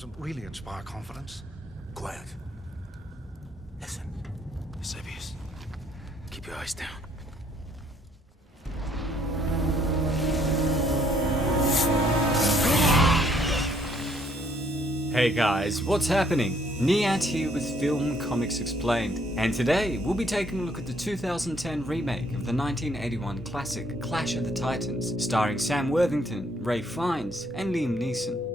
doesn't really inspire confidence. Quiet. Listen. Eusebius, keep your eyes down. Hey guys, what's happening? Niyat here with Film Comics Explained, and today we'll be taking a look at the 2010 remake of the 1981 classic Clash of the Titans, starring Sam Worthington, Fiennes and Liam Neeson.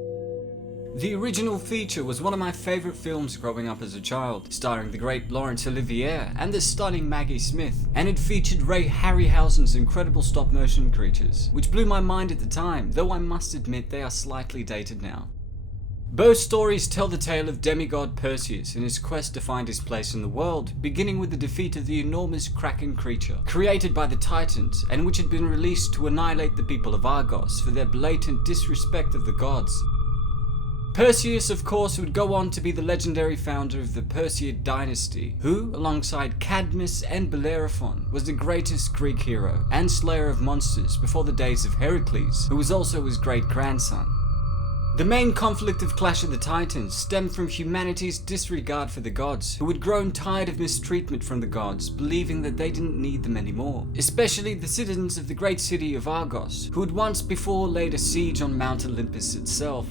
The original feature was one of my favourite films growing up as a child, starring the great Laurence Olivier and the stunning Maggie Smith, and it featured Ray Harryhausen's incredible stop-motion creatures, which blew my mind at the time, though I must admit they are slightly dated now. Both stories tell the tale of demigod Perseus in his quest to find his place in the world, beginning with the defeat of the enormous Kraken creature, created by the Titans, and which had been released to annihilate the people of Argos for their blatant disrespect of the gods. Perseus, of course, would go on to be the legendary founder of the Perseid dynasty, who, alongside Cadmus and Bellerophon, was the greatest Greek hero and slayer of monsters before the days of Heracles, who was also his great-grandson. The main conflict of Clash of the Titans stemmed from humanity's disregard for the gods, who had grown tired of mistreatment from the gods, believing that they didn't need them anymore, especially the citizens of the great city of Argos, who had once before laid a siege on Mount Olympus itself.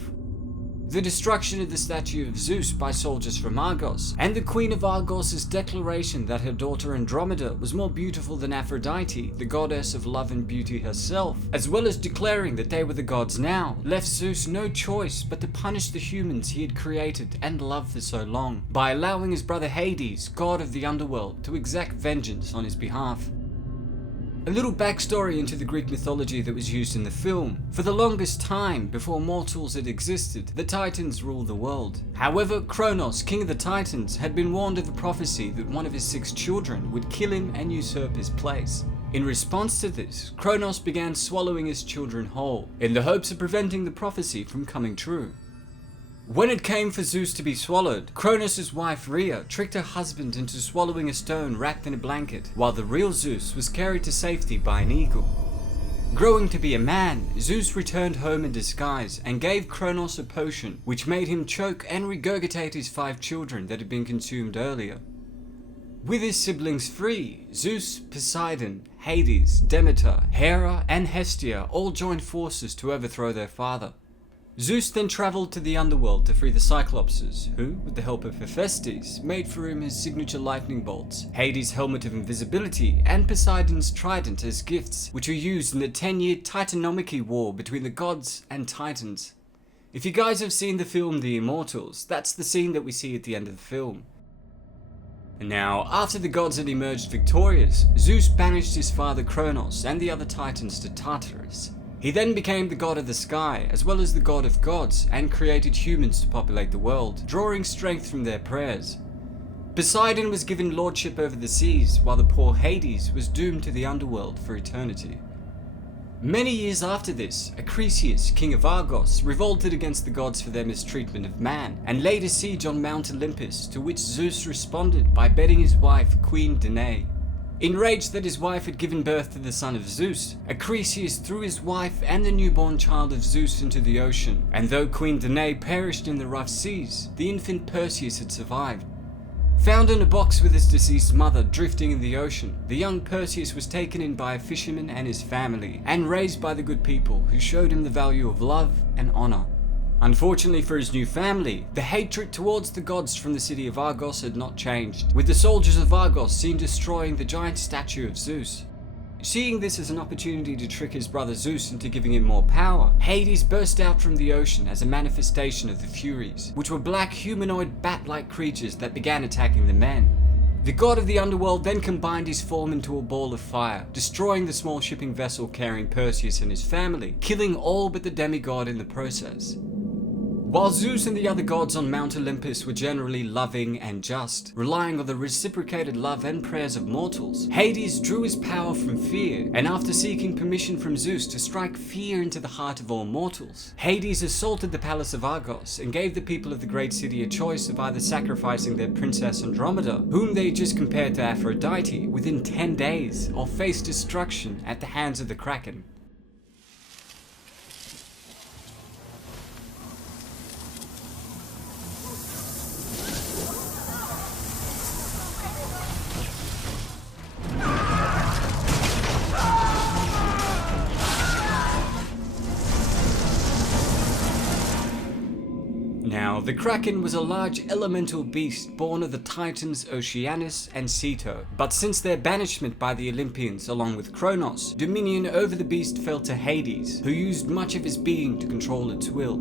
The destruction of the statue of Zeus by soldiers from Argos, and the Queen of Argos' declaration that her daughter Andromeda was more beautiful than Aphrodite, the goddess of love and beauty herself, as well as declaring that they were the gods now, left Zeus no choice but to punish the humans he had created and loved for so long, by allowing his brother Hades, god of the underworld, to exact vengeance on his behalf. A little backstory into the Greek mythology that was used in the film. For the longest time, before mortals had existed, the Titans ruled the world. However, Kronos, king of the Titans, had been warned of a prophecy that one of his 6 children would kill him and usurp his place. In response to this, Kronos began swallowing his children whole, in the hopes of preventing the prophecy from coming true. When it came for Zeus to be swallowed, Kronos' wife Rhea tricked her husband into swallowing a stone wrapped in a blanket, while the real Zeus was carried to safety by an eagle. Growing to be a man, Zeus returned home in disguise and gave Kronos a potion which made him choke and regurgitate his 5 children that had been consumed earlier. With his siblings free, Zeus, Poseidon, Hades, Demeter, Hera and Hestia all joined forces to overthrow their father. Zeus then travelled to the underworld to free the Cyclopses, who, with the help of Hephaestus, made for him his signature lightning bolts, Hades' helmet of invisibility, and Poseidon's trident as gifts, which were used in the 10-year Titanomachy war between the gods and Titans. If you guys have seen the film The Immortals, that's the scene that we see at the end of the film. Now, after the gods had emerged victorious, Zeus banished his father Kronos and the other Titans to Tartarus. He then became the god of the sky, as well as the god of gods, and created humans to populate the world, drawing strength from their prayers. Poseidon was given lordship over the seas, while the poor Hades was doomed to the underworld for eternity. Many years after this, Perseus, king of Argos, revolted against the gods for their mistreatment of man, and laid a siege on Mount Olympus, to which Zeus responded by bedding his wife, Queen Danae. Enraged that his wife had given birth to the son of Zeus, Perseus threw his wife and the newborn child of Zeus into the ocean, and though Queen Danae perished in the rough seas, the infant Perseus had survived. Found in a box with his deceased mother drifting in the ocean, the young Perseus was taken in by a fisherman and his family, and raised by the good people who showed him the value of love and honor. Unfortunately for his new family, the hatred towards the gods from the city of Argos had not changed, with the soldiers of Argos seen destroying the giant statue of Zeus. Seeing this as an opportunity to trick his brother Zeus into giving him more power, Hades burst out from the ocean as a manifestation of the Furies, which were black humanoid bat-like creatures that began attacking the men. The god of the underworld then combined his form into a ball of fire, destroying the small shipping vessel carrying Perseus and his family, killing all but the demigod in the process. While Zeus and the other gods on Mount Olympus were generally loving and just, relying on the reciprocated love and prayers of mortals, Hades drew his power from fear, and after seeking permission from Zeus to strike fear into the heart of all mortals, Hades assaulted the palace of Argos and gave the people of the great city a choice of either sacrificing their princess Andromeda, whom they just compared to Aphrodite, within 10 days, or face destruction at the hands of the Kraken. the Kraken was a large elemental beast born of the Titans Oceanus and Ceto, but since their banishment by the Olympians along with Kronos, dominion over the beast fell to Hades, who used much of his being to control its will.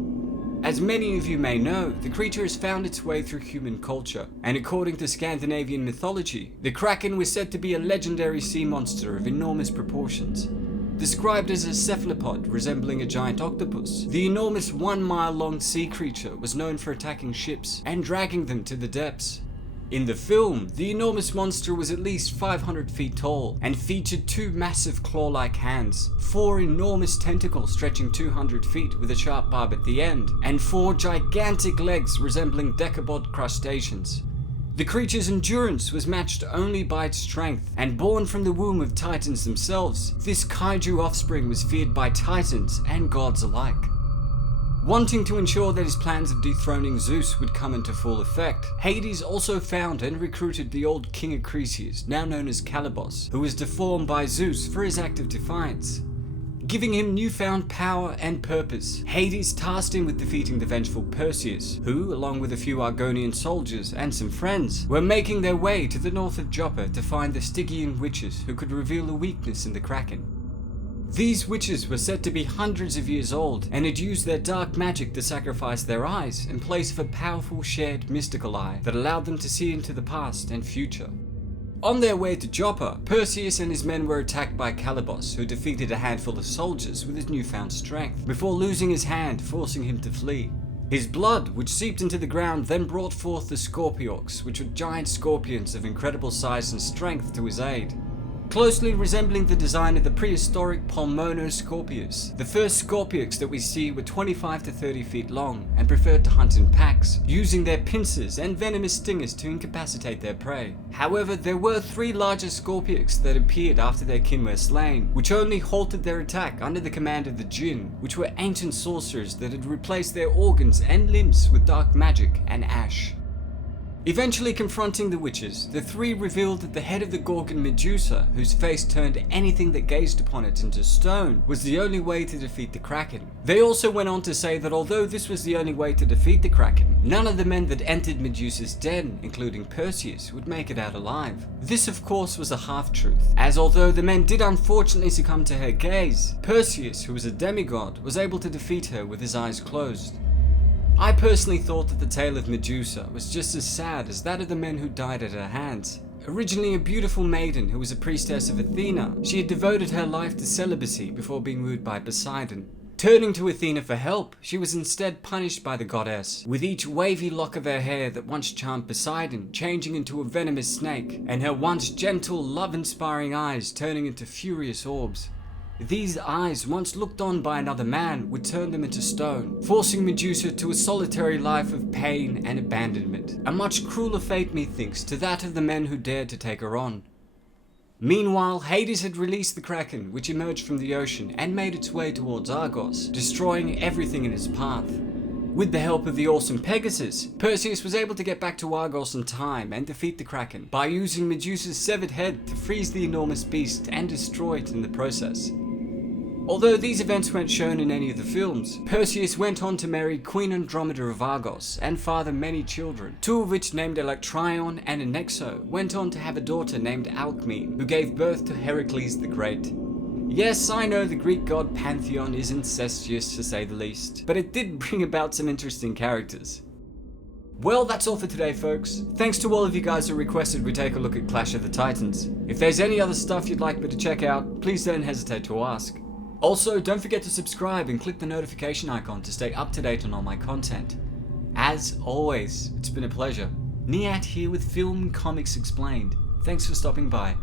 As many of you may know, the creature has found its way through human culture, and according to Scandinavian mythology, the Kraken was said to be a legendary sea monster of enormous proportions. Described as a cephalopod resembling a giant octopus, the enormous 1-mile-long sea creature was known for attacking ships and dragging them to the depths. In the film, the enormous monster was at least 500 feet tall and featured 2 massive claw-like hands, 4 enormous tentacles stretching 200 feet with a sharp barb at the end, and 4 gigantic legs resembling decapod crustaceans. The creature's endurance was matched only by its strength, and born from the womb of Titans themselves, this kaiju offspring was feared by Titans and gods alike. Wanting to ensure that his plans of dethroning Zeus would come into full effect, Hades also found and recruited the old king of Perseus, now known as Calibos, who was deformed by Zeus for his act of defiance. Giving him newfound power and purpose, Hades tasked him with defeating the vengeful Perseus, who, along with a few Argonian soldiers and some friends, were making their way to the north of Joppa to find the Stygian witches who could reveal a weakness in the Kraken. These witches were said to be hundreds of years old and had used their dark magic to sacrifice their eyes in place of a powerful shared mystical eye that allowed them to see into the past and future. On their way to Joppa, Perseus and his men were attacked by Calibos, who defeated a handful of soldiers with his newfound strength, before losing his hand, forcing him to flee. His blood, which seeped into the ground, then brought forth the Scorpiox, which were giant scorpions of incredible size and strength, to his aid. Closely resembling the design of the prehistoric Pulmonoscorpius, the first Scorpiox that we see were 25 to 30 feet long and preferred to hunt in packs, using their pincers and venomous stingers to incapacitate their prey. However, there were 3 larger Scorpiox that appeared after their kin were slain, which only halted their attack under the command of the Jinn, which were ancient sorcerers that had replaced their organs and limbs with dark magic and ash. Eventually confronting the witches, the 3 revealed that the head of the Gorgon Medusa, whose face turned anything that gazed upon it into stone, was the only way to defeat the Kraken. They also went on to say that although this was the only way to defeat the Kraken, none of the men that entered Medusa's den, including Perseus, would make it out alive. This of course was a half-truth, as although the men did unfortunately succumb to her gaze, Perseus, who was a demigod, was able to defeat her with his eyes closed. I personally thought that the tale of Medusa was just as sad as that of the men who died at her hands. Originally a beautiful maiden who was a priestess of Athena, she had devoted her life to celibacy before being wooed by Poseidon. Turning to Athena for help, she was instead punished by the goddess, with each wavy lock of her hair that once charmed Poseidon changing into a venomous snake, and her once gentle, love-inspiring eyes turning into furious orbs. These eyes, once looked on by another man, would turn them into stone, forcing Medusa to a solitary life of pain and abandonment. A much crueler fate, methinks, to that of the men who dared to take her on. Meanwhile, Hades had released the Kraken, which emerged from the ocean and made its way towards Argos, destroying everything in its path. With the help of the awesome Pegasus, Perseus was able to get back to Argos in time and defeat the Kraken by using Medusa's severed head to freeze the enormous beast and destroy it in the process. Although these events weren't shown in any of the films, Perseus went on to marry Queen Andromeda of Argos and father many children, 2 of which, named Electryon and Anexo, went on to have a daughter named Alcmene, who gave birth to Heracles the Great. Yes, I know the Greek god pantheon is incestuous to say the least, but it did bring about some interesting characters. Well, that's all for today, folks. Thanks to all of you guys who requested we take a look at Clash of the Titans. If there's any other stuff you'd like me to check out, please don't hesitate to ask. Also, don't forget to subscribe and click the notification icon to stay up to date on all my content. As always, it's been a pleasure. Niyat here with Film Comics Explained. Thanks for stopping by.